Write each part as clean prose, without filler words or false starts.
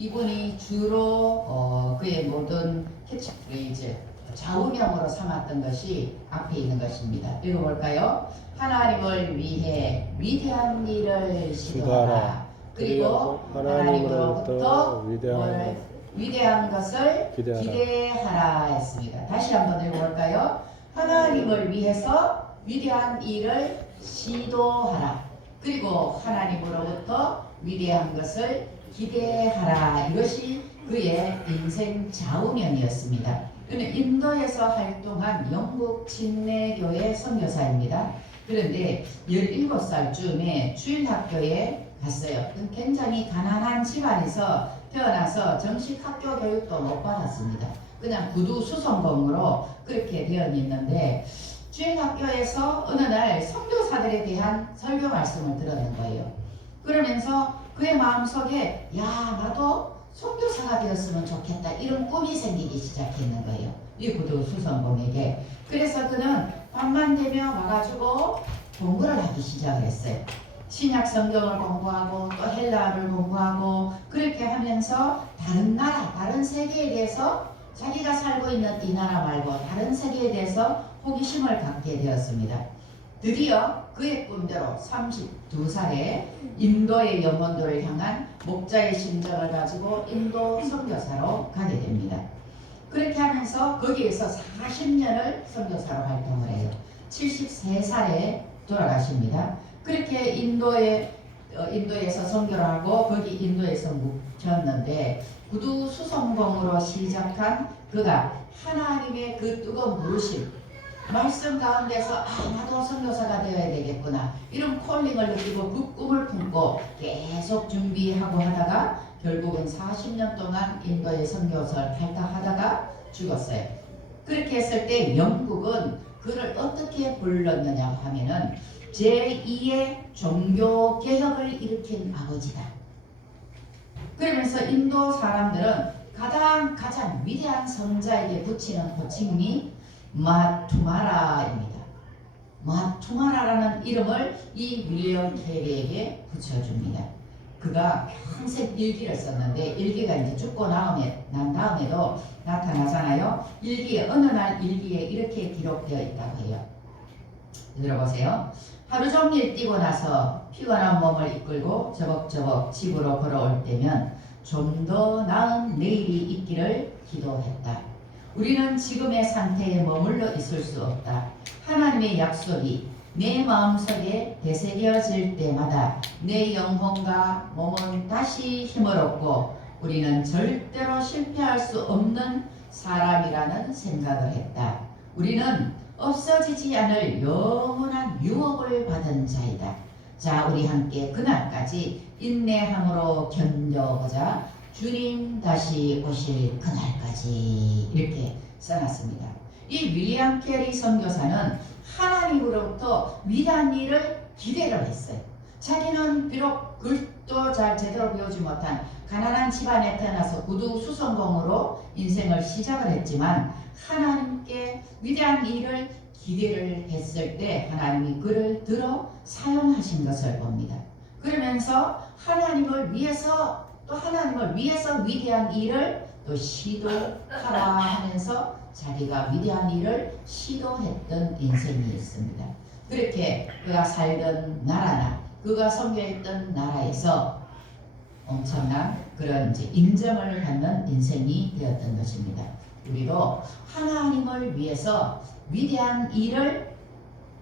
이분이 주로 그의 모든 캐치프레이즈, 좌우명으로 삼았던 것이 앞에 있는 것입니다. 읽어볼까요? 하나님을 위해 위대한 일을 시도하라. 그리고 하나님으로부터 위대한 것을 기대하라 했습니다. 다시 한번 읽어볼까요? 하나님을 위해서 위대한 일을 시도하라. 그리고 하나님으로부터 위대한 것을 기대하라. 이것이 그의 인생 좌우명이었습니다. 그는 인도에서 활동한 영국 침례교회 선교사입니다. 그런데 17살쯤에 주일학교에 갔어요. 굉장히 가난한 집안에서 태어나서 정식 학교 교육도 못 받았습니다. 그냥 구두 수성공으로 그렇게 되어 있는데 주일학교에서 어느 날 선교사들에 대한 설교 말씀을 들었는 거예요. 그러면서 그의 마음속에 나도 선교사가 되었으면 좋겠다 이런 꿈이 생기기 시작했는 거예요. 이 구두 수성공에게. 그래서 그는 밤만 되면 와가지고 공부를 하기 시작을 했어요. 신약 성경을 공부하고 또 헬라어를 공부하고 그렇게 하면서 다른 나라, 다른 세계에 대해서 자기가 살고 있는 이 나라 말고 다른 세계에 대해서 호기심을 갖게 되었습니다. 드디어 그의 꿈대로 32살에 인도의 영혼들을 향한 목자의 심정을 가지고 인도 선교사로 가게 됩니다. 그렇게 하면서 거기에서 40년을 선교사로 활동을 해요. 73살에 돌아가십니다. 그렇게 인도에서 선교를 하고 거기 인도에서 묵혔는데 구두 수성공으로 시작한 그가 하나님의 그 뜨거운 부르심 말씀 가운데서 나도 선교사가 되어야 되겠구나 이런 콜링을 느끼고 그 꿈을 품고 계속 준비하고 하다가 결국은 40년 동안 인도의 선교사를 발탁하다가 죽었어요. 그렇게 했을 때 영국은 그를 어떻게 불렀느냐 하면은 제2의 종교개혁을 일으킨 아버지다. 그러면서 인도 사람들은 가장 위대한 성자에게 붙이는 호칭이 마투마라입니다. 마투마라라는 이름을 이 윌리엄 캐리에게 붙여줍니다. 그가 평생 일기를 썼는데 일기가 이제 죽고 난 다음에도 나타나잖아요. 일기에 어느 날 일기에 이렇게 기록되어 있다고 해요. 들어보세요. 하루 종일 뛰고 나서 피곤한 몸을 이끌고 저벅저벅 집으로 걸어올 때면 좀 더 나은 내일이 있기를 기도했다. 우리는 지금의 상태에 머물러 있을 수 없다. 하나님의 약속이 내 마음속에 되새겨질 때마다 내 영혼과 몸은 다시 힘을 얻고 우리는 절대로 실패할 수 없는 사람이라는 생각을 했다. 우리는 없어지지 않을 영원한 유업을 받은 자이다. 자, 우리 함께 그날까지 인내함으로 견뎌보자. 주님 다시 오실 그날까지 이렇게 써놨습니다. 이 윌리엄 캐리 선교사는 하나님으로부터 위대한 일을 기대를 했어요. 자기는 비록 글도 잘 제대로 배우지 못한 가난한 집안에 태어나서 구두 수성공으로 인생을 시작을 했지만 하나님께 위대한 일을 기대를 했을 때 하나님이 그를 들어 사용하신 것을 봅니다. 그러면서 하나님을 위해서 위대한 일을 또 시도하라 하면서 자기가 위대한 일을 시도했던 인생이 있습니다. 그렇게 그가 살던 나라나 그가 섬겨했던 나라에서 엄청난 그런 인정을 받는 인생이 되었던 것입니다. 우리도 하나님을 위해서 위대한 일을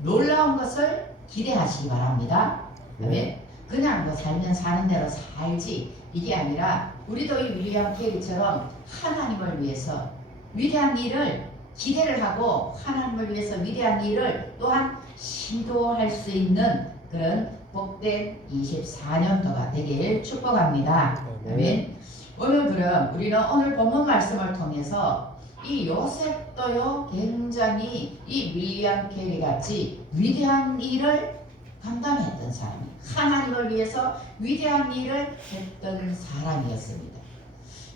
놀라운 것을 기대하시기 바랍니다. 네. 그냥 살면 사는 대로 살지 이게 아니라 우리도 이 윌리엄 캐리처럼 하나님을 위해서 위대한 일을 기대를 하고 하나님을 위해서 위대한 일을 또한 시도할 수 있는 그런 복된 24년도가 되길 축복합니다. 아멘. 오늘 그럼 우리는 오늘 본문 말씀을 통해서 이 요셉도요 굉장히 이 윌리엄 캐리 같이 위대한 일을 감당했던 사람이 하나님을 위해서 위대한 일을 했던 사람이었습니다.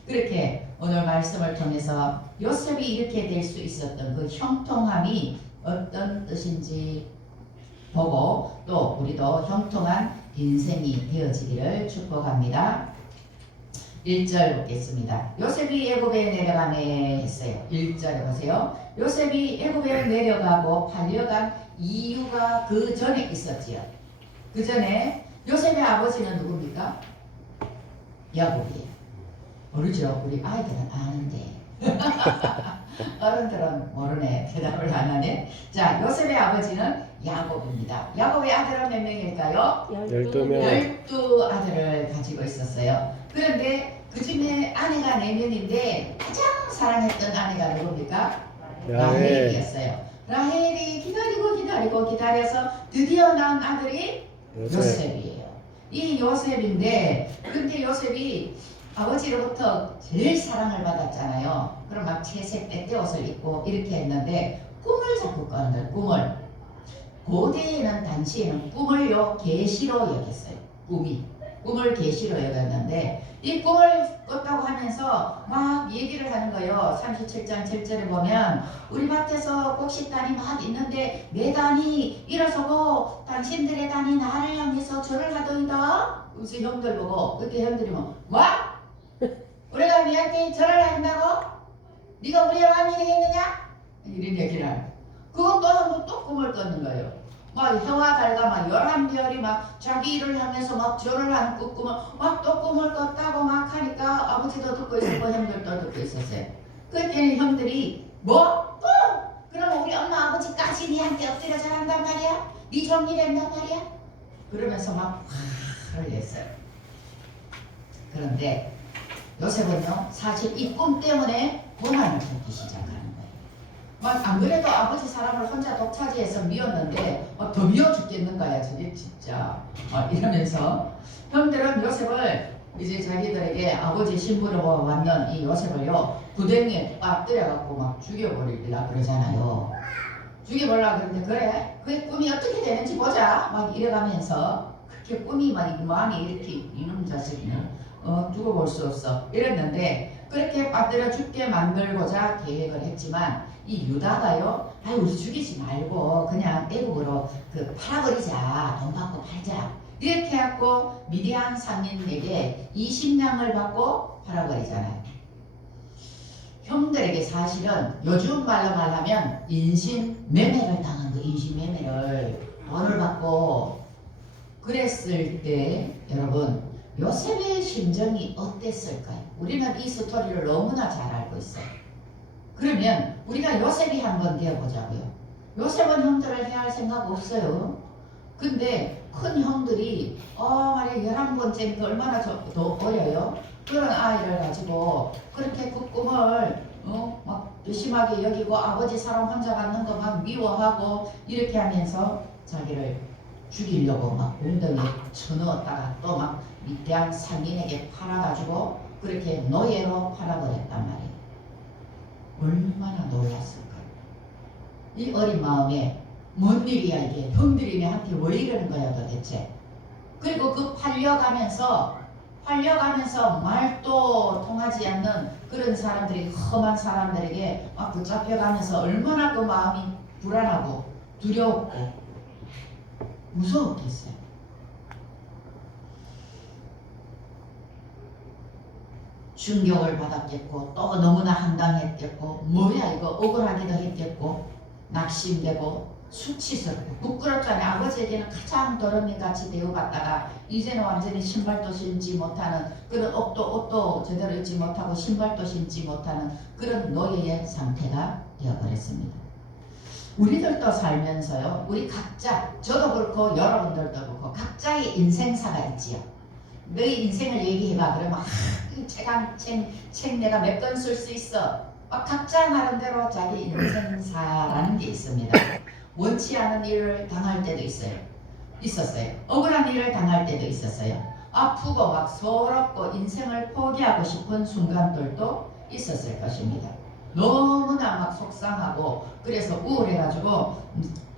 그렇게 오늘 말씀을 통해서 요셉이 이렇게 될 수 있었던 그 형통함이 어떤 뜻인지 보고 또 우리도 형통한 인생이 되어지기를 축복합니다. 1절 보겠습니다. 요셉이 애굽에 내려가네 했어요. 1절에 보세요. 요셉이 애굽에 내려가고 팔려간 이유가 그 전에 있었지요. 그 전에 요셉의 아버지는 누굽니까? 야곱이에요. 모르죠? 우리 아이들은 아는데 어른들은 모르네. 대답을 안 하네. 자, 요셉의 아버지는 야곱입니다. 야곱의 아들은 몇 명일까요? 12명. 12아들을 가지고 있었어요. 그런데 그 중에 아내가 4명인데 가장 사랑했던 아내가 누굽니까? 야헬. 라헬이었어요. 라헬이 기다려서 드디어 낳은 아들이 요셉. 요셉이에요. 이 요셉인데, 근데 요셉이 아버지로부터 제일 사랑을 받았잖아요. 그럼 막 채색 때때옷을 입고 이렇게 했는데 꿈을 자꾸 꿨는데 꿈을. 고대에는 당시에는 꿈을요 계시로 여겼어요. 꿈을 계시로 여겼는데 이 꿈을 꿨다고 하면서 막 얘기를 하는 거예요. 37장 7절에 보면 우리 밭에서 곡식단이 막 있는데 내 단이 일어서고 당신들의 단이 나를 향해서 절을 하더이다. 그래서 형들 보고 그때 형들이 뭐 우리가 니한테 절을 한다고? 네가 우리의 왕이 되겠느냐? 이런 얘기를 하는 거예요. 그것도 한번 또 꿈을 꿨는 거예요. 막 해와 달과 막 11별이 막 자기 일을 하면서 막 절을 하는 꿈을 막 또 꿈을 꿨다고 막 하니까 아버지도 듣고 있었고 형들도 듣고 있었어요. 그때는 형들이 뭐? 그럼 우리 엄마 아버지까지 니한테 엎드려 잘한단 말이야? 네 정리 된단 말이야? 그러면서 막 화를 냈어요. 그런데 요셉은요 사실 이 꿈 때문에 고난을 겪기 시작하는 거예요. 막 안 그래도 아버지 사람을 혼자 독차지해서 미웠는데 더 미워 죽겠는 거야 저게 진짜. 이러면서 형들은 요셉을 이제 자기들에게 아버지 신부로 왔는 이 요셉을요 구덩이에 빡 때려갖고 막 죽여버리려 그러잖아요. 죽여버리려 그러는데 그래 그 꿈이 어떻게 되는지 보자 막 이래가면서 그렇게 꿈이 막 마음이 이렇게 이놈 자식이는 두고 볼 수 없어 이랬는데 그렇게 빠뜨려 죽게 만들고자 계획을 했지만 이 유다가요 우리 죽이지 말고 그냥 애국으로 팔아버리자 돈 받고 팔자 이렇게 해갖고 미디안 상인에게 20냥을 받고 팔아버리잖아요. 형들에게 사실은 요즘 말로 말하면 인신매매를 당한 거 인신매매를 돈을 받고 그랬을 때 여러분 요셉의 심정이 어땠을까요? 우리는 이 스토리를 너무나 잘 알고 있어요. 그러면 우리가 요셉이 한번 되어보자고요. 요셉은 형들을 해야 할 생각 없어요. 근데 큰 형들이 말이야 11번째니까 얼마나 더 어려요. 그런 아이를 가지고 그렇게 그 꿈을 막 심하게 여기고 아버지 사람 혼자 갖는 거 막 미워하고 이렇게 하면서 자기를 죽이려고 막 웅덩이에 쳐넣었다가 또 막 미대한 상인에게 팔아가지고 그렇게 노예로 팔아버렸단 말이에요. 얼마나 놀랐을까요? 이 어린 마음에 뭔 일이야 이게 형들이 내한테 왜 이러는 거야 도대체. 그리고 그 팔려가면서 말도 통하지 않는 그런 사람들이 험한 사람들에게 막 붙잡혀가면서 얼마나 그 마음이 불안하고 두려웠고 무서웠겠어요. 충격을 받았겠고 또 너무나 한당했겠고 뭐야 이거 억울하기도 했겠고 낙심되고 수치스럽고 부끄럽잖아요. 아버지에게는 가장 도련님같이 대우받다가 이제는 완전히 신발도 신지 못하는 그런 옷도 제대로 입지 못하고 신발도 신지 못하는 그런 노예의 상태가 되어버렸습니다. 우리들도 살면서요 우리 각자 저도 그렇고 여러분들도 그렇고 각자의 인생사가 있지요. 너희 인생을 얘기해봐 그러면 책 내가 몇 권 쓸 수 있어. 각자 나름대로 자기 인생사라는 게 있습니다. 원치 않은 일을 당할 때도 있었어요. 억울한 일을 당할 때도 있었어요. 아프고 막 서럽고 인생을 포기하고 싶은 순간들도 있었을 것입니다. 너무나 막 속상하고 그래서 우울해가지고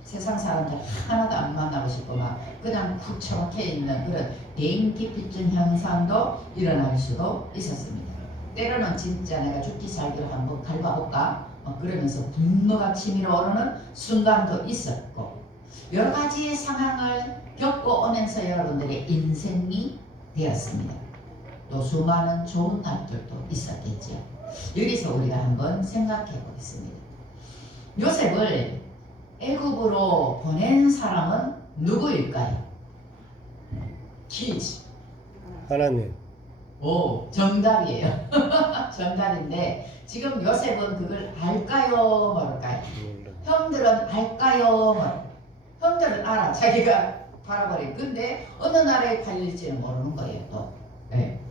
세상 사람들 하나도 안 만나고 싶고 막 그냥 푹 처박혀 있는 그런 대인기피증 현상도 일어날 수도 있었습니다. 때로는 진짜 내가 죽기 살기로 한번 갈봐볼까 그러면서 분노가 치밀어 오르는 순간도 있었고 여러 가지 상황을 겪고 오면서 여러분들의 인생이 되었습니다. 또 수많은 좋은 날들도 있었겠죠. 여기서 우리가 한번 생각해 보겠습니다. 요셉을 애굽으로 보낸 사람은 누구일까요? 퀴즈. 하나님. 오, 정답이에요. 정답인데 지금 요셉은 그걸 알까요? 모를까요? 형들은 알까요? 모를까요? 형들은 알아. 자기가 팔아버린. 근데 어느 나라에 팔릴지는 모르는 거예요. 또. 네.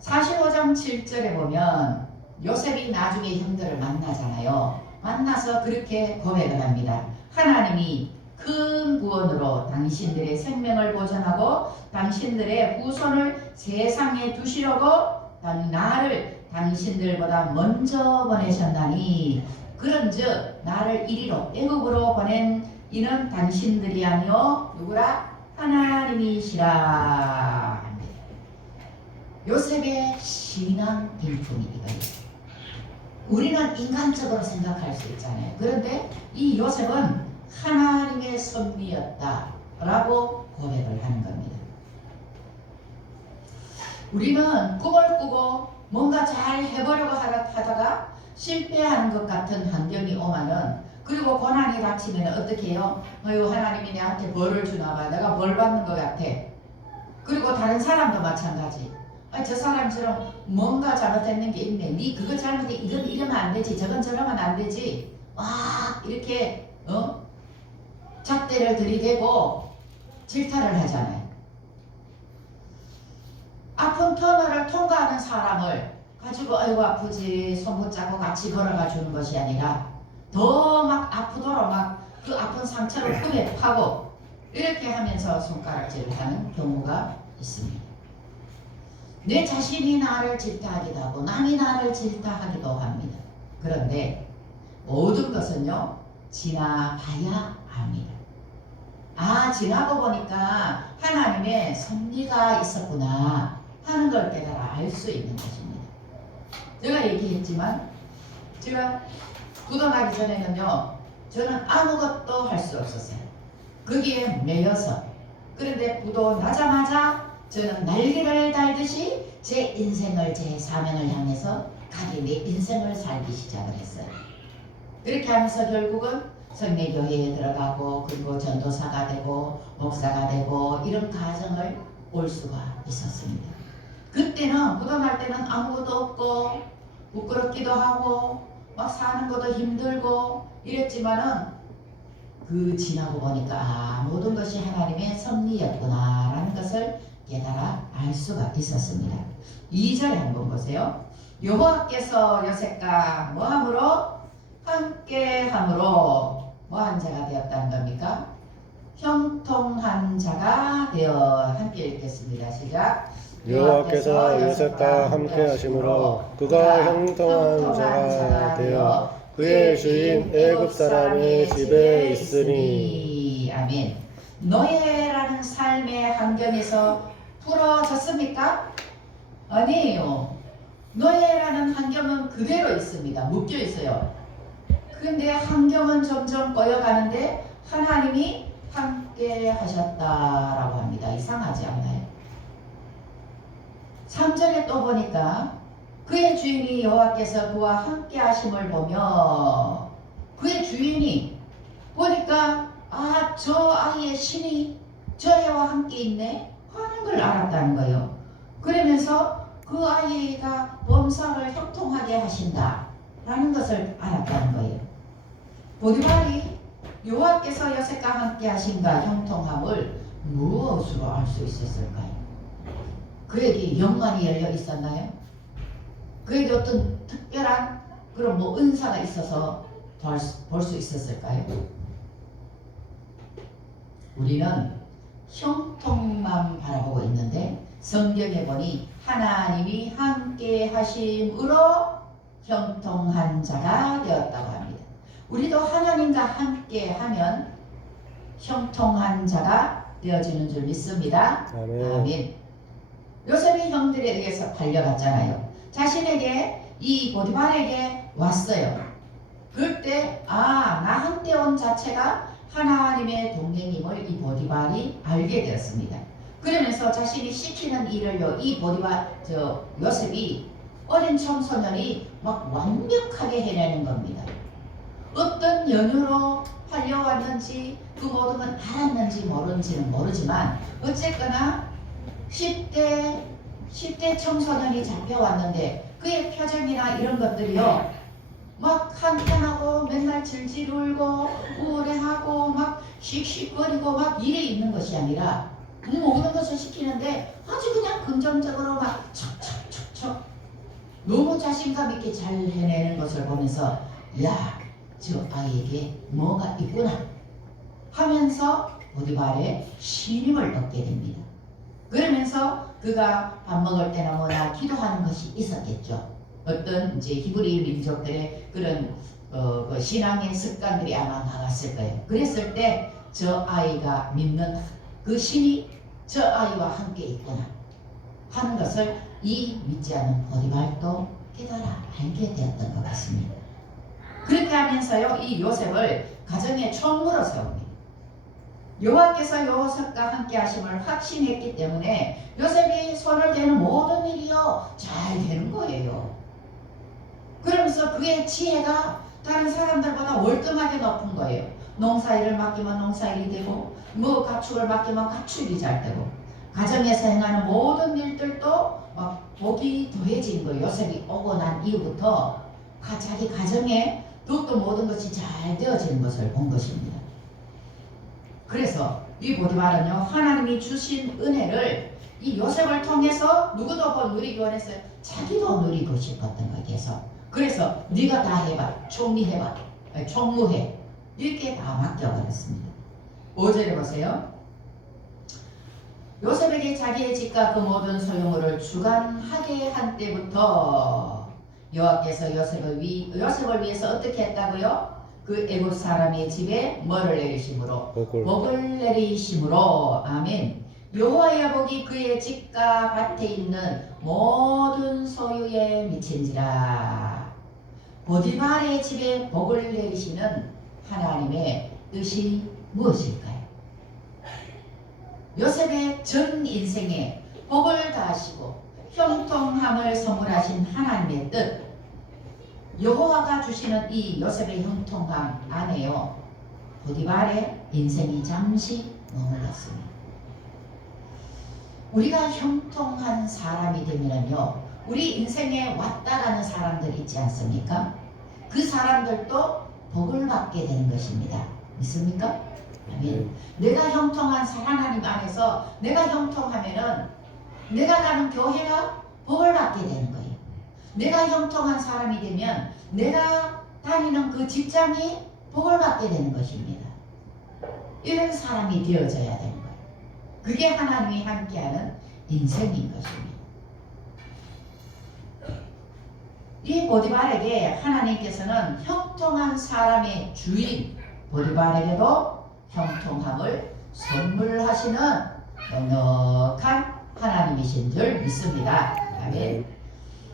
45장 7절에 보면 요셉이 나중에 형들을 만나잖아요. 만나서 그렇게 고백을 합니다. 하나님이 큰 구원으로 당신들의 생명을 보존하고 당신들의 후손을 세상에 두시려고 나를 당신들보다 먼저 보내셨나니 그런즉 나를 이리로 애굽으로 보낸 이는 당신들이 아니요 누구라? 하나님이시라. 요셉의 신앙 일품이 이거예요. 우리는 인간적으로 생각할 수 있잖아요. 그런데 이 요셉은 하나님의 섭리였다라고 고백을 하는 겁니다. 우리는 꿈을 꾸고 뭔가 잘 해보려고 하다가 실패하는 것 같은 환경이 오면은 그리고 고난이 닥치면 어떻게 해요? 어휴, 하나님이 내한테 벌을 주나 봐. 내가 벌 받는 것 같아. 그리고 다른 사람도 마찬가지. 저 사람처럼 뭔가 잘못했는 게 있네. 니 그거 잘못해. 이건 이러면 안 되지. 저건 저러면 안 되지. 막 이렇게 잣대를 들이대고 질타를 하잖아요. 아픈 터널을 통과하는 사람을 가지고 아이고 아프지 손 붙잡고 같이 걸어가 주는 것이 아니라 더 막 아프도록 막 그 아픈 상처를 품에 파고 이렇게 하면서 손가락질을 하는 경우가 있습니다. 내 자신이 나를 질타하기도 하고 남이 나를 질타하기도 합니다. 그런데 모든 것은요 지나봐야 합니다. 아, 지나고 보니까 하나님의 섭리가 있었구나 하는 걸 깨달아 알 수 있는 것입니다. 제가 얘기했지만 제가 구도나기 전에는요 저는 아무것도 할 수 없었어요. 거기에 매여서. 그런데 부도 나자마자 저는 날개를 달듯이 제 인생을 제 사명을 향해서 가게 내 인생을 살기 시작을 했어요. 그렇게 하면서 결국은 성례교회에 들어가고 그리고 전도사가 되고 목사가 되고 이런 과정을 올 수가 있었습니다. 그때는 부도날 때는 아무것도 없고 부끄럽기도 하고 막 사는 것도 힘들고 이랬지만은 그 지나고 보니까 아, 모든 것이 하나님의 섭리였구나 라는 것을 깨달아 알 수가 있었습니다. 2절에 한번 보세요. 여호와께서 요셉과 모함으로 함께함으로 뭐한 자가 되었다는 겁니까? 형통한 자가 되어 함께 읽겠습니다. 시작. 여호와께서 요셉과 함께 하심으로 그가 형통한 자가 되어 그의 주인 애굽 사람의 집에 있으니. 아멘. 노예라는 삶의 환경에서 풀어졌습니까? 아니에요. 노예라는 환경은 그대로 있습니다. 묶여 있어요. 그런데 환경은 점점 꺼여가는데 하나님이 함께 하셨다라고 합니다. 이상하지 않나요? 3절에 또 보니까 그의 주인이 여호와께서 그와 함께 하심을 보며 그의 주인이 보니까 아, 저 아이의 신이 저 애와 함께 있네 하는 걸 알았다는 거예요. 그러면서 그 아이가 범사를 형통하게 하신다 라는 것을 알았다는 거예요. 보디발이 여호와께서 요셉과 함께 하신가 형통함을 무엇으로 알 수 있었을까요? 그에게 영관이 열려 있었나요? 그에게 어떤 특별한 그런 뭐 은사가 있어서 볼 수 있었을까요? 우리는 형통만 바라보고 있는데 성경에 보니 하나님이 함께 하심으로 형통한 자가 되었다고 합니다. 우리도 하나님과 함께 하면 형통한 자가 되어지는 줄 믿습니다. 아멘. 아멘. 요셉이 형들에 의해서 팔려갔잖아요. 자신에게 이 보디발에게 왔어요. 그럴 때 아, 나한테 온 자체가 하나님의 동행임을 이 보디발이 알게 되었습니다. 그러면서 자신이 시키는 일을요, 이 요셉이 어린 청소년이 막 완벽하게 해내는 겁니다. 어떤 연유로 팔려왔는지 그 모든 건 알았는지 모르는지는 모르지만 어쨌거나 10대 청소년이 잡혀왔는데 그의 표정이나 이런 것들이요 막 한탄하고 맨날 질질 울고 우울해하고 막 씩씩거리고 막 이래 있는 것이 아니라 모든 것을 시키는데 아주 그냥 긍정적으로 막 척척척척 너무 자신감 있게 잘 해내는 것을 보면서 야, 저 아이에게 뭐가 있구나 하면서 보디발의 신임을 얻게 됩니다. 그러면서 그가 밥 먹을 때나 뭐나 기도하는 것이 있었겠죠. 어떤 이제 히브리 민족들의 그런 그 신앙의 습관들이 아마 나왔을 거예요. 그랬을 때 저 아이가 믿는 그 신이 저 아이와 함께 있구나 하는 것을 이 믿지 않는 보디발도 깨달아 알게 되었던 것 같습니다. 그렇게 하면서요 이 요셉을 가정의 총무로 세웁니다. 여호와께서 요셉과 함께 하심을 확신했기 때문에 요셉이 손을 대는 모든 일이요 잘 되는 거예요. 그러면서 그의 지혜가 다른 사람들보다 월등하게 높은 거예요. 농사일을 맡기면 농사일이 되고 뭐 가축을 맡기면 가축이 잘 되고 가정에서 행하는 모든 일들도 막 복이 더해진 거예요. 요셉이 오고 난 이후부터 자기 가정에 더욱더 모든 것이 잘 되어지는 것을 본 것입니다. 그래서 이 보디발은요 하나님이 주신 은혜를 이 요셉을 통해서 누구도 누리기 원했어요. 자기도 누리고 싶었던 거겠어. 그래서 네가 다 해봐, 총리해봐, 총무해 이렇게 다 맡겨버렸습니다. 5절에 보세요. 요셉에게 자기의 집과 그 모든 소유물을 주관하게 한 때부터 여호와께서 요셉을 위해서 어떻게 했다고요? 그 애굽 사람의 집에 뭐를 내리심으로? 복을 내리심으로. 아멘. 여호와의 복이 그의 집과 밭에 있는 모든 소유에 미친지라. 보디발의 집에 복을 내리시는 하나님의 뜻이 무엇일까요? 요셉의 전 인생에 복을 다하시고 형통함을 선물하신 하나님의 뜻, 여호와가 주시는 이 요셉의 형통함 안에요 보디발의 인생이 잠시 머물렀습니다. 우리가 형통한 사람이 되면요 우리 인생에 왔다 가는 사람들 있지 않습니까? 그 사람들도 복을 받게 되는 것입니다. 믿습니까? 아멘. 내가 형통한 하나님 안에서 내가 형통하면은 내가 가는 교회가 복을 받게 되는 거예요. 내가 형통한 사람이 되면 내가 다니는 그 직장이 복을 받게 되는 것입니다. 이런 사람이 되어져야 되는 거예요. 그게 하나님이 함께하는 인생인 것입니다. 이 보디발에게 하나님께서는 형통한 사람의 주인 보디발에게도 형통함을 선물하시는 넉넉한 하나님이신 줄 믿습니다. 아멘.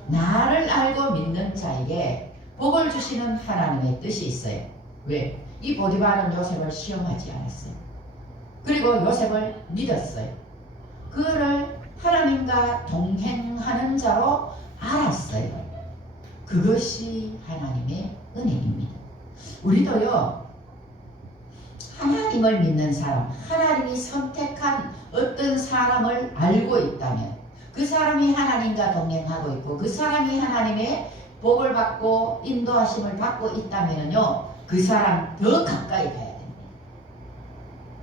나를 알고 믿는 자에게 복을 주시는 하나님의 뜻이 있어요. 왜? 이 보디발은 요셉을 시험하지 않았어요. 그리고 요셉을 믿었어요. 그를 하나님과 동행하는 자로 알았어요. 그것이 하나님의 은혜입니다. 우리도요 하나님을 믿는 사람, 하나님이 선택한 어떤 사람을 알고 있다면 그 사람이 하나님과 동행하고 있고 그 사람이 하나님의 복을 받고 인도하심을 받고 있다면요 그 사람 더 가까이 가야 됩니다.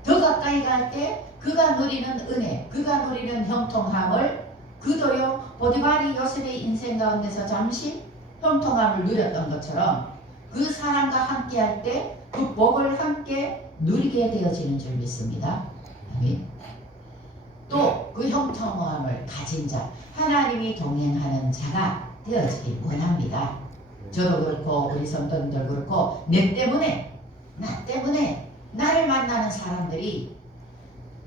더 가까이 갈 때 그가 누리는 은혜, 그가 누리는 형통함을 그도요 보디발이 요셉의 인생 가운데서 잠시 형통함을 누렸던 것처럼 그 사람과 함께 할 때 그 복을 함께 누리게 되어지는 줄 믿습니다. 아멘. 또 그 형통함을 가진 자, 하나님이 동행하는 자가 되어지길 원합니다. 저도 그렇고 우리 성도님들 그렇고 나 때문에 나를 만나는 사람들이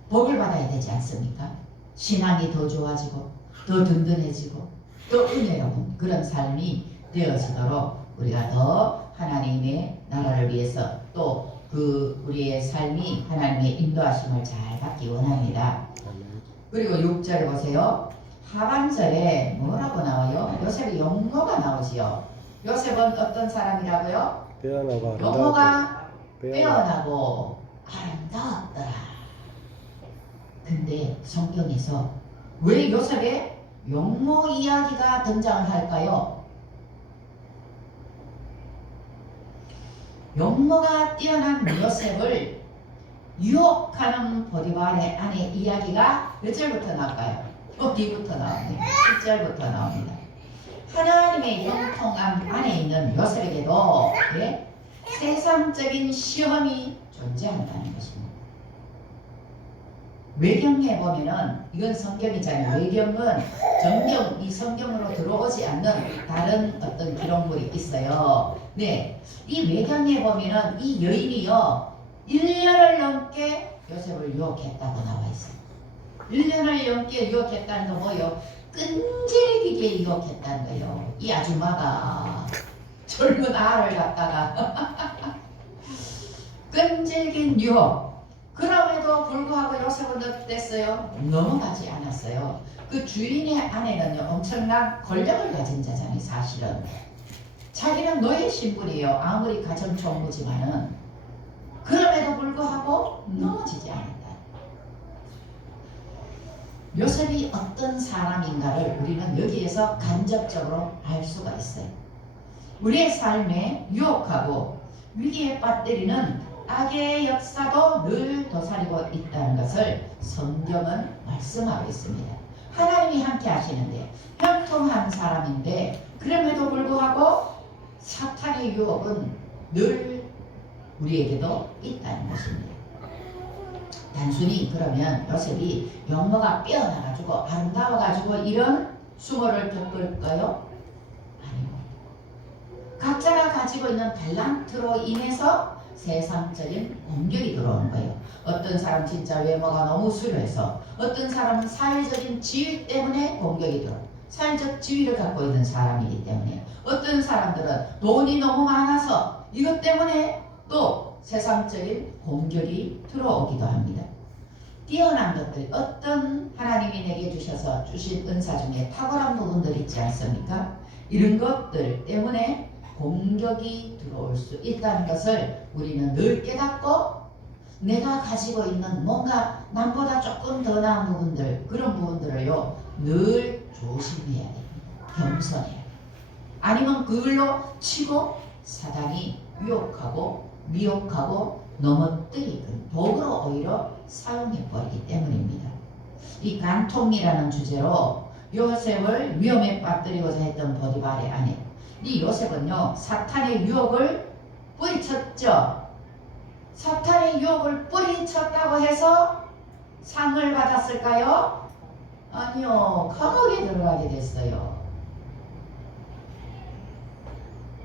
복을 받아야 되지 않습니까? 신앙이 더 좋아지고 더 든든해지고 더 은혜로운 그런 삶이 되어지도록 우리가 더 하나님의 나라를 위해서 또 그 우리의 삶이 하나님의 인도하심을 잘 받기 원합니다. 그리고 6절에 보세요. 하반절에 뭐라고 나와요? 요셉의 용모가 나오지요. 요셉은 어떤 사람이라고요? 빼어나고 아름다웠다. 용모가 빼어나. 빼어나고 아름다웠더라. 근데 성경에서 왜 요셉의 용모 이야기가 등장을 할까요? 용모가 뛰어난 요셉을 유혹하는 보디발의 아내 이야기가 몇 절부터 나올까요? 뒤부터 나옵니다. 10절부터 나옵니다. 하나님의 형통함 안에 있는 요셉에게도 예? 세상적인 시험이 존재한다는 것입니다. 외경에 보면은 이건 성경이잖아요. 외경은 정경 이 성경으로 들어오지 않는 다른 어떤 기록물이 있어요. 네, 이 외경에 보면은 이 여인이요 1년을 넘게 요셉을 유혹했다고 나와 있어요. 1년을 넘게 유혹했다는 거 뭐요? 끈질기게 유혹했다는 거예요. 이 아줌마가 젊은 아를 갖다가 끈질긴 유혹. 그럼에도 불구하고 요셉은 어땠어요? 넘어가지 않았어요. 그 주인의 아내는요 엄청난 권력을 가진 자잖아요. 사실은 자기는 노예 신분이에요. 아무리 가정총무지만은 그럼에도 불구하고 넘어지지 않았다. 요셉이 어떤 사람인가를 우리는 여기에서 간접적으로 알 수가 있어요. 우리의 삶에 유혹하고 위기에 빠뜨리는 악의 역사도 늘 도사리고 있다는 것을 성경은 말씀하고 있습니다. 하나님이 함께 하시는데 형통한 사람인데 그럼에도 불구하고 사탄의 유혹은 늘 우리에게도 있다는 것입니다. 단순히 그러면 요셉이 용모가 빼어나가지고 아름다워가지고 이런 수모를 겪을까요? 아니요. 각자가 가지고 있는 탤런트로 인해서 세상적인 공격이 들어오는 거예요. 어떤 사람 진짜 외모가 너무 수려해서 어떤 사람은 사회적인 지위 때문에 공격이 들어요. 사회적 지위를 갖고 있는 사람이기 때문에 어떤 사람들은 돈이 너무 많아서 이것 때문에 또 세상적인 공격이 들어오기도 합니다. 뛰어난 것들, 어떤 하나님이 내게 주신 은사 중에 탁월한 부분들 있지 않습니까? 이런 것들 때문에 공격이 들어올 수 있다는 것을 우리는 늘 깨닫고 내가 가지고 있는 뭔가 남보다 조금 더 나은 부분들, 그런 부분들을요 늘 조심해야 됩니다. 겸손해야 됩니다. 아니면 그걸로 치고 사단이 유혹하고 미혹하고 넘어뜨리는 도구로 오히려 사용해버리기 때문입니다. 이 간통이라는 주제로 요셉을 위험에 빠뜨리고자 했던 보디발의 아내, 이 요셉은요 사탄의 유혹을 뿌리쳤죠. 사탄의 유혹을 뿌리쳤다고 해서 상을 받았을까요? 아니요, 감옥에 들어가게 됐어요.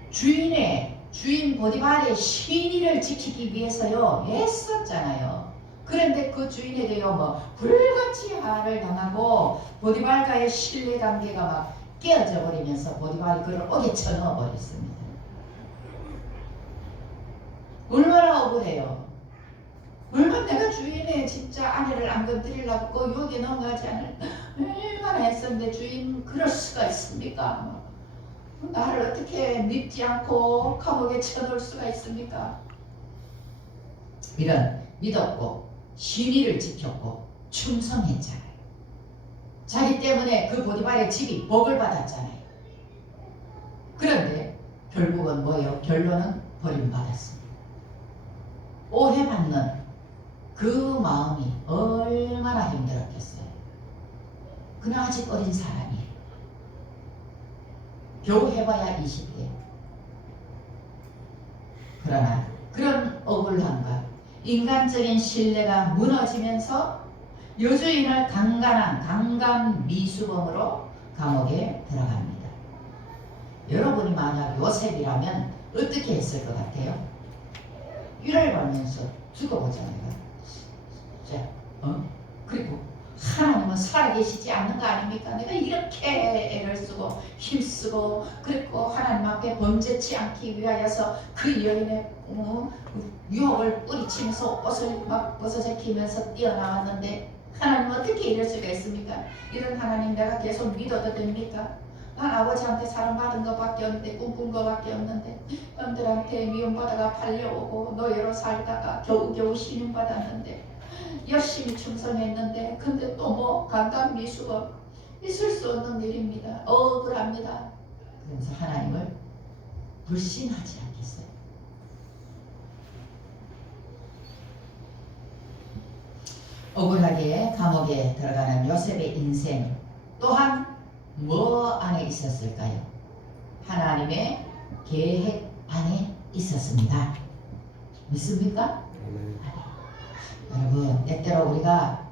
주인 보디발의 신의를 지키기 위해서요 애썼잖아요. 그런데 그 주인에게요 뭐 불같이 화를 당하고 보디발과의 신뢰관계가 막 깨어져 버리면서 보디발이 그를 옥에 넣어 버렸습니다. 얼마나 억울해요. 얼마나 내가 주인의 진짜 아내를 안 건드리려고 유혹에 넘어가지 않을 얼마나 했었는데 주인 그럴 수가 있습니까? 나를 어떻게 믿지 않고 감옥에 쳐넣을 수가 있습니까? 이런 믿었고 신의를 지켰고 충성했잖아요. 자기 때문에 그 보디발의 집이 복을 받았잖아요. 그런데 결국은 뭐예요? 결론은 버림받았습니다. 오해받는 그 마음이 얼마나 힘들었겠어요. 그냥 아직 어린 사람이에요. 겨우 해봐야 20대. 그러나 그런 억울함과 인간적인 신뢰가 무너지면서 여주인을 강간 미수범으로 감옥에 들어갑니다. 여러분이 만약 요셉이라면 어떻게 했을 것 같아요? 유를 받으면서 죽어보잖아요. 그리고 하나님은 살아계시지 않는 거 아닙니까? 내가 이렇게 애를 쓰고 힘쓰고 그리고 하나님 앞에 범죄치 않기 위하여서 그 여인의 유혹을 뿌리치면서 옷을 막 벗어제키면서 뛰어나왔는데 하나님 어떻게 이럴 수가 있습니까? 이런 하나님 내가 계속 믿어도 됩니까? 난 아버지한테 사랑받은 것밖에 없는데, 꿈꾼 것밖에 없는데, 남들한테 미움받아가 팔려오고 노예로 살다가 겨우겨우 신임받았는데, 열심히 충성했는데, 근데 또 뭐 강간 미수업 있을 수 없는 일입니다. 억울합니다. 그러면서 하나님을 불신하지 않겠어요? 억울하게 감옥에 들어가는 요셉의 인생 또한 뭐 안에 있었을까요? 하나님의 계획 안에 있었습니다. 믿습니까? 여러분, 때때로 우리가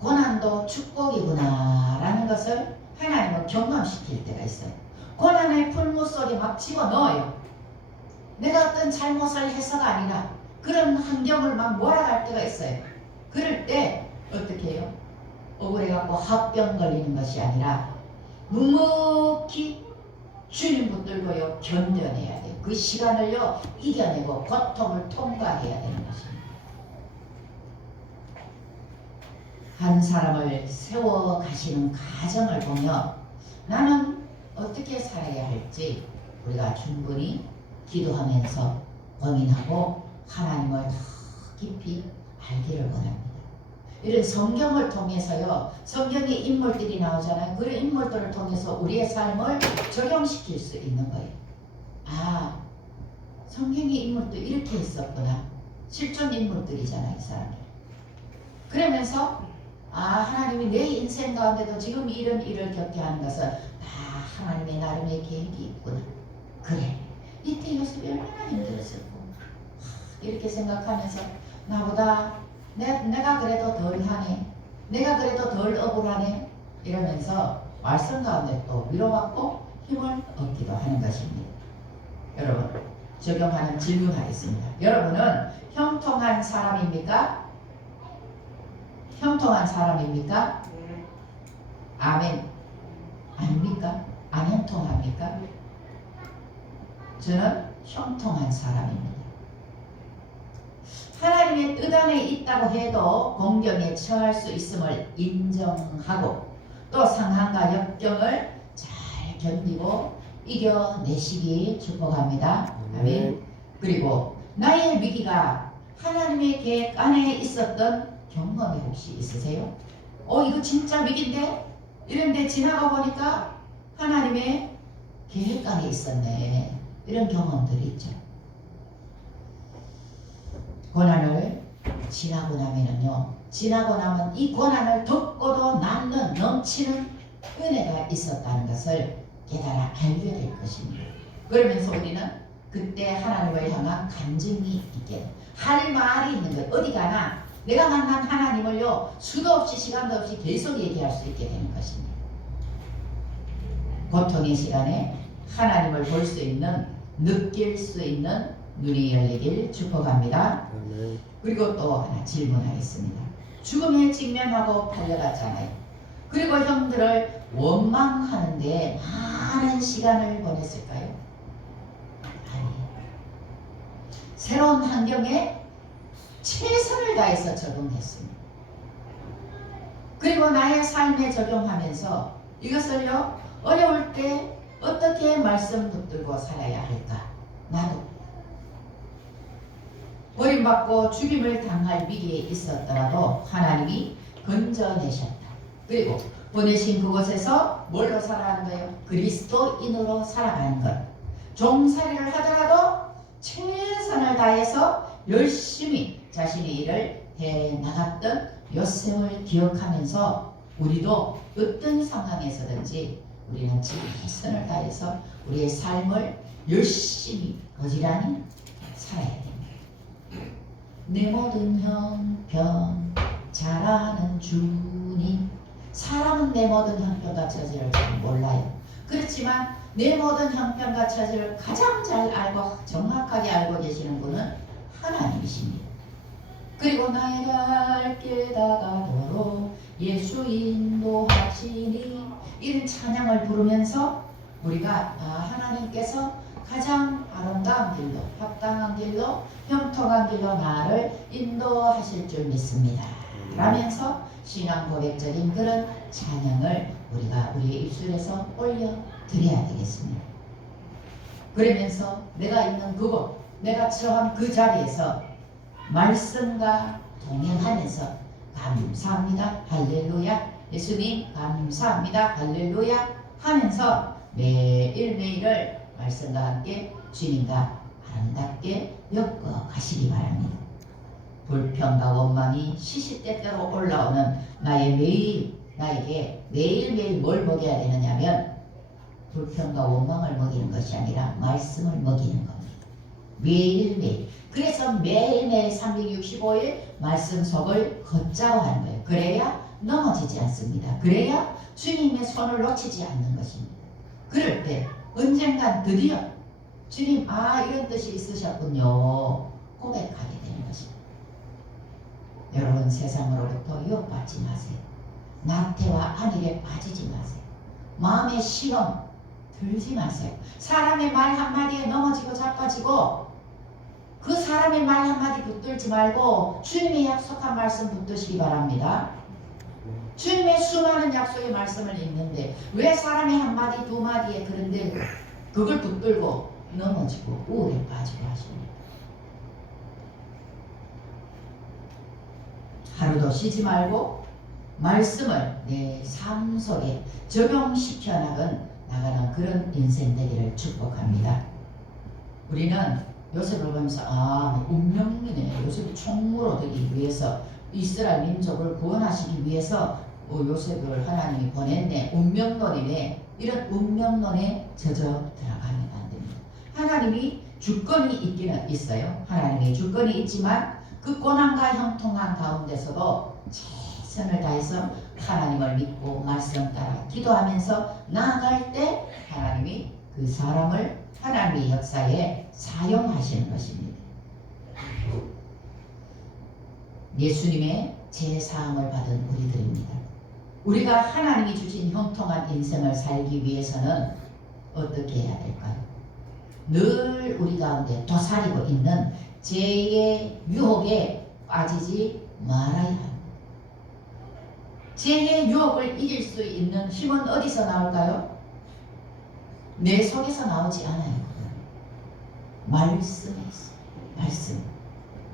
고난도 축복이구나 라는 것을 하나님은 경험시킬 때가 있어요. 고난의 풀무 속에 막 집어넣어요. 내가 어떤 잘못을 해서가 아니라 그런 환경을 막 몰아갈 때가 있어요. 그럴 때 어떻게 해요? 억울해갖고 합병 걸리는 것이 아니라 묵묵히 주님 붙들고요 견뎌내야 돼요. 그 시간을요 이겨내고 고통을 통과해야 되는 것입니다. 한 사람을 세워가시는 과정을 보며 나는 어떻게 살아야 할지 우리가 충분히 기도하면서 고민하고 하나님을 더 깊이 알기를 원합니다. 이런 성경을 통해서요, 성경의 인물들이 나오잖아요. 그런 인물들을 통해서 우리의 삶을 적용시킬 수 있는 거예요. 아, 성경의 인물도 이렇게 했었구나. 실존 인물들이잖아요, 이 사람들. 그러면서 아, 하나님이 내 인생 가운데도 지금 이런 일을 겪게 하는 것은 다 하나님의 나름의 계획이 있구나. 그래, 이때 요셉이 얼마나 힘들었을까. 이렇게 생각하면서 나보다 내가 그래도 덜하네, 내가 그래도 덜 억울하네 이러면서 말씀 가운데 또 위로받고 힘을 얻기도 하는 것입니다. 여러분, 적용하는 질문하겠습니다. 여러분은 형통한 사람입니까? 형통한 사람입니까? 아멘. 아닙니까? 안 형통합니까? 저는 형통한 사람입니다. 하나님의 뜻 안에 있다고 해도 공경에 처할 수 있음을 인정하고 또 상황과 역경을 잘 견디고 이겨내시기 축복합니다. 아멘. 그리고 나의 위기가 하나님의 계획 안에 있었던 경험이 혹시 있으세요? 이거 진짜 위기인데? 이런데 지나가 보니까 하나님의 계획 안에 있었네. 이런 경험들이 있죠. 고난을 지나고 나면은요, 지나고 나면 이 고난을 덮고도 남는 넘치는 은혜가 있었다는 것을 깨달아 알게 될 것입니다. 그러면서 우리는 그때 하나님을 향한 간증이 있게 할 말이 있는 것, 어디 가나 내가 만난 하나님을요 수도 없이 시간도 없이 계속 얘기할 수 있게 되는 것입니다. 고통의 시간에 하나님을 볼 수 있는, 느낄 수 있는 눈이 열리길 축복합니다. 그리고 또 하나 질문하겠습니다. 죽음에 직면하고 팔려갔잖아요. 그리고 형들을 원망하는데 많은 시간을 보냈을까요? 아니에요. 새로운 환경에 최선을 다해서 적응했습니다. 그리고 나의 삶에 적용하면서 이것을요 어려울 때 어떻게 말씀 붙들고 살아야 할까? 나도 버림받고 죽임을 당할 위기에 있었더라도 하나님이 건져내셨다. 그리고 보내신 그곳에서 뭘로 살아가는 거예요? 그리스도인으로 살아가는 것. 종살이를 하더라도 최선을 다해서 열심히 자신의 일을 해나갔던 요셉을 기억하면서 우리도 어떤 상황에서든지 우리는 최선을 다해서 우리의 삶을 열심히 고지란히 살아야 됩니다. 내 모든 형편 잘 아는 주님. 사람은 내 모든 형편과 처지를 잘 몰라요. 그렇지만 내 모든 형편과 처지를 가장 잘 알고 정확하게 알고 계시는 분은 하나님이십니다. 그리고 나의 갈 길 다가도록 예수 인도하시니 이런 찬양을 부르면서 우리가 하나님께서 가장 아름다운 길로, 합당한 길로, 형통한 길로 나를 인도하실 줄 믿습니다. 라면서 신앙 고백적인 그런 찬양을 우리가 우리의 입술에서 올려 드려야 되겠습니다. 그러면서 내가 있는 그곳, 내가 처한 그 자리에서 말씀과 동행하면서 감사합니다 할렐루야, 예수님 감사합니다 할렐루야 하면서 매일매일을 말씀과 함께 주님과 아름답게 엮어 가시기 바랍니다. 불평과 원망이 시시때때로 올라오는 나에게 매일매일 뭘 먹여야 되느냐면 불평과 원망을 먹이는 것이 아니라 말씀을 먹이는 겁니다. 매일매일. 그래서 매일매일 365일 말씀 속을 걷자고 하는 거예요. 그래야 넘어지지 않습니다. 그래야 주님의 손을 놓치지 않는 것입니다. 그럴 때 언젠간 드디어 주님 이런 뜻이 있으셨군요 고백하게 되는 것입니다. 여러분 세상으로부터 유혹받지 마세요. 나태와 안일에 빠지지 마세요. 마음의 시험 들지 마세요. 사람의 말 한마디에 넘어지고 자빠지고 그 사람의 말 한마디 붙들지 말고 주님의 약속한 말씀 붙드시기 바랍니다. 주님의 수많은 약속의 말씀을 읽는데 왜 사람의 한마디 두 마디에 그런데 그걸 붙들고 넘어지고 우울에 빠지고 하십니까? 하루도 쉬지 말고 말씀을 내 삶 속에 적용시켜 나가는 그런 인생 되기를 축복합니다. 우리는 요셉을 보면서 운명이네. 요셉이 총무로 되기 위해서 이스라엘 민족을 구원하시기 위해서 요셉을 하나님이 보냈네. 운명론이네. 이런 운명론에 젖어 들어가면 안 됩니다. 하나님이 주권이 있기는 있어요. 하나님의 주권이 있지만 그 고난과 형통한 가운데서도 최선을 다해서 하나님을 믿고 말씀 따라 기도하면서 나아갈 때 하나님이 그 사람을 하나님의 역사에 사용하시는 것입니다. 예수님의 제사함을 받은 우리들입니다. 우리가 하나님이 주신 형통한 인생을 살기 위해서는 어떻게 해야 될까요? 늘 우리 가운데 도사리고 있는 죄의 유혹에 빠지지 말아야 합니다. 죄의 유혹을 이길 수 있는 힘은 어디서 나올까요? 내 속에서 나오지 않아요. 말씀에 있어요. 말씀.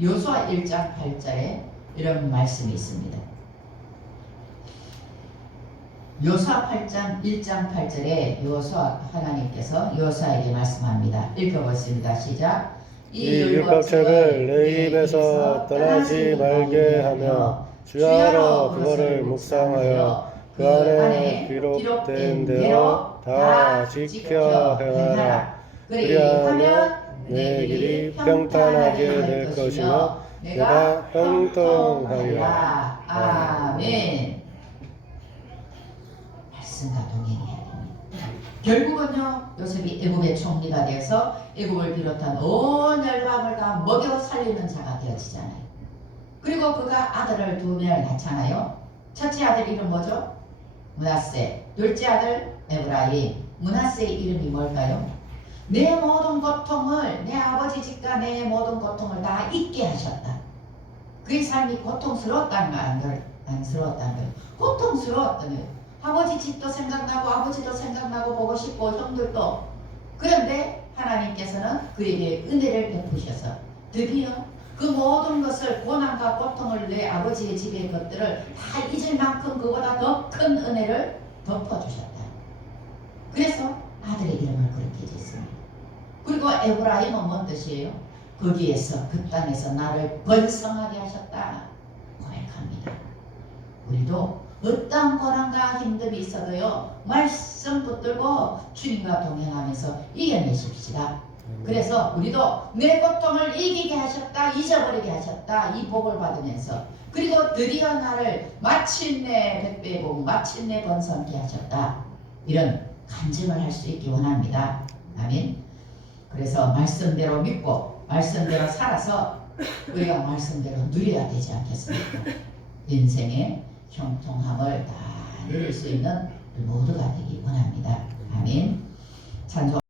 여호수아 1장 8절에 이런 말씀이 있습니다. 여호수아 8장 1장 8절에 여호수아 하나님께서 여호수아에게 말씀합니다. 읽어보겠습니다. 시작. 이 율법책을 내 입에서 떠나지 말게 하며 주야로 그거를 묵상하여 그 안에 기록된 대로 다 지켜 행하라. 그리하면 내 길이 평탄하게 될 것이며 내가 형통하리라. 아멘. 말씀과 동행해야 됩니다. 결국은요, 요셉이 애굽의 총리가 되어서 애굽을 비롯한 온 열방을 다 먹여 살리는 자가 되어지잖아요. 그리고 그가 아들을 2명을 낳잖아요. 첫째 아들 이름 뭐죠? 므낫세. 둘째 아들 에브라임. 므낫세의 이름이 뭘까요? 내 모든 고통을, 내 아버지 집과 내 모든 고통을 다 잊게 하셨다. 그의 삶이 고통스러웠다는 거, 안쓰러웠다는 거예요. 고통스러웠다는 거예요. 아버지 집도 생각나고 아버지도 생각나고 보고 싶고 형들도. 그런데 하나님께서는 그에게 은혜를 베푸셔서 드디어 그 모든 것을, 고난과 고통을, 내 아버지의 집의 것들을 다 잊을 만큼 그보다 더 큰 은혜를 덮어주셨다. 그래서 아들의 이름을 그렇게 짓습니다. 그리고 에브라임은 뭔 뜻이에요? 거기에서, 그 땅에서 나를 번성하게 하셨다 고백합니다. 우리도 어떤 고난과 힘듦이 있어도요, 말씀 붙들고 주님과 동행하면서 이겨내십시다. 그래서 우리도 내 고통을 이기게 하셨다, 잊어버리게 하셨다, 이 복을 받으면서, 그리고 드디어 나를 마침내 백배의 복, 마침내 번성케 하셨다, 이런 간증을 할 수 있기 원합니다. 아멘. 그래서 말씀대로 믿고 말씀대로 살아서 우리가 말씀대로 누려야 되지 않겠습니까? 인생의 형통함을 다 누릴 수 있는 모두가 되기 원합니다. 아멘. 찬송.